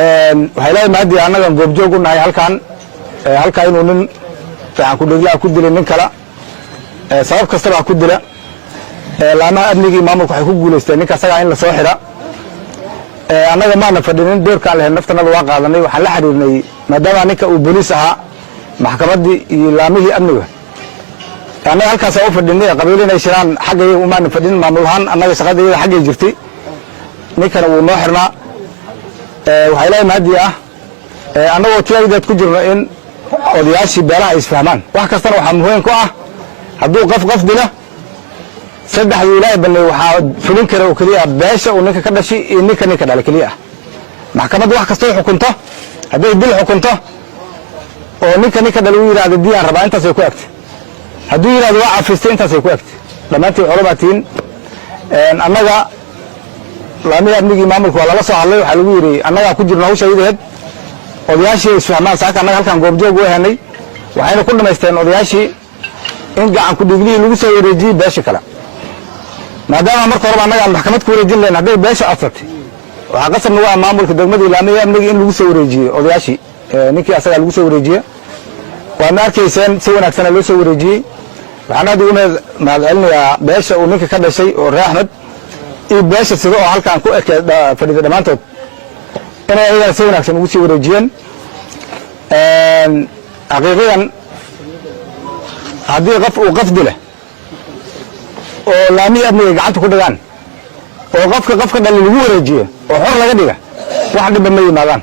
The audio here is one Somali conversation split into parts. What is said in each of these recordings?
waxay maadi anaga goob joog u nahay halkan inuu nin fiican ku dhiglaa ku dilay nin kala sabab kasta baa ku dila laamaha amnigii maamulku waxay ku guuleysteen ninka asaga in la soo xira anaga maana fadhinin doorkaan lahayn naftanada waa qaadanay waxaan la xiriirnay maadaama ninka uu booliis ahaa maxkamadii iyo laamihii amniga anaga halkaas u fadhinay qabiil inay shiraan xaggayga u maana fadhinin maamulahan anaga shaqadayda xaggay jirtay ninkana wuu noo xirnaa waxay leeyahay maadi annagoo tiyadeed ku jirno in odayaashii beelaha ay isfahmaan wax kastana waxaa muhiim ku ah hadduu qof dila saddexdu ilaahay banay waxaa fulin kara oo keliya beesha uu ninka ka dhashay iyo ninka dhalay keliya maxkamadda wax kastoo xukunto hadday dil xukunto oo ninka dhalay uu yidhaahdo diyaan rabaa intaasay ku egtay hadduu yidhahdo waa cafistay intaasay ku egtay dhammaantii culumaatiin annaga laamihii amnigii maamulka waa lala soo hadlay waxaa lagu yidhi annagaa ku jirno hawshaydaheed odayaashii isfahmaan saaka annaga halkan goobjoog u helnay waxayna ku dhamaysteen odayaashii in gacan ku dhiglihii lagu soo wareejiyey beesha kale maadaama marka horeba annaga aan maxkamad ku wareejin lahayn hadday beesha codsatay waxaa qasabna waa maamulka degmadii laamihii amnigii in lagu soo wareejiyey odayaashii ninkii asagaa lagu soo wareejiye waadna arkayseen si wanaagsana loo soo wareejiyey waxaan aad ugu mahadcelinayaa beesha uu ninka ka dhashay oo reer axmed iyo beesha sida oo halkaan ku fadhida dhammaantood inay ayagana si wanaagsan ugu sii wareejiyeen xaqiiqiyan haddii uu qof dila oo laamihii amniga gacanta ku dhigaan oo qofka dhali lagu wareejiyo oo xor laga dhiga wax dhibba ma yimaadaan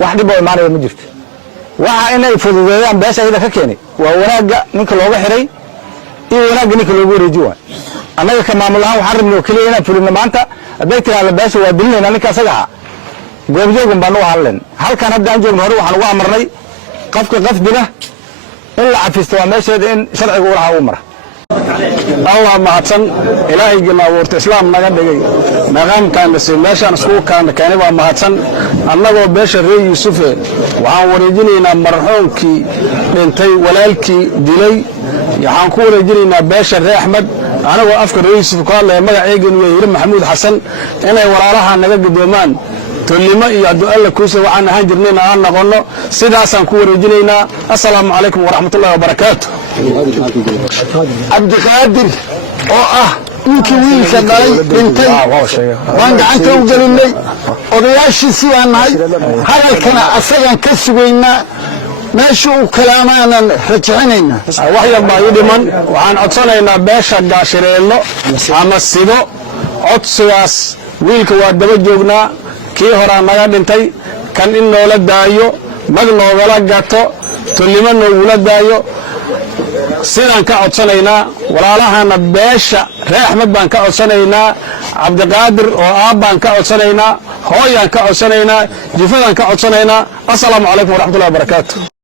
wax dhib oo imaanaya ma jirto waxa inay fududeeyaan beesha ayada ka keenay waa wanaagga ninka looga xiray iyo wanaagga ninka loogu wareejiyo waay annaga ka maamul ahaan waxaan rabnay oo keliya inaan fulino maanta hadday tiraahdo beesha waa dilinaynaa ninka asaga ahaa goobjoogun baan u hadleen halkan hadda aan joogno hore waxaan ugu amarnay qofka qof dila in la cafisto waa meesheeda in sharciga u lahaa uu mara allah mahadsan ilaahaygiina abuurta islaam naga dhigay maqaamkaan dhasay meeshaan iskugu keenay waa mahadsan annagoo beesha reer yuusufe waxaan wareejinaynaa marxuumkii dhintay walaalkii dilay waxaan ku wareejinaynaa beesha reer axmed anagoo afka reer yuusuf ku hadlaya magaceyganu waa hiire maxamuud xasan inay walaalaha naga gudoomaan tolimo iyo hadduu alla kuusa waxaan ahaan jirnayna aan noqonno sidaasaan ku wareejinaynaa assalaamu calaykum waraxmatullahi wabarakaatu cabdiqaadir oo ah ninkii wiilka dhalay dhintay waan gacanta u gelinay odayaashiisi baan nahay hadalkana asagaan ka sugaynaa meesha uu kalaamaanan rajixinaynaa wax yar baa ii dhiman waxaan codsanaynaa beesha gaashireello ama sido codsigaas wiilka waa daba joognaa kii horaa naga dhintay kan in noola daayo mag noogala gato tolimo noogula daayo sidaan ka codsanaynaa walaalahana beesha reer axmed baan ka codsanaynaa cabdiqaadir oo aabbaan ka codsanaynaa hooyaan ka codsanaynaa jifadaan ka codsanaynaa assalaamu calaykum waraxmatullahi wabarakaatu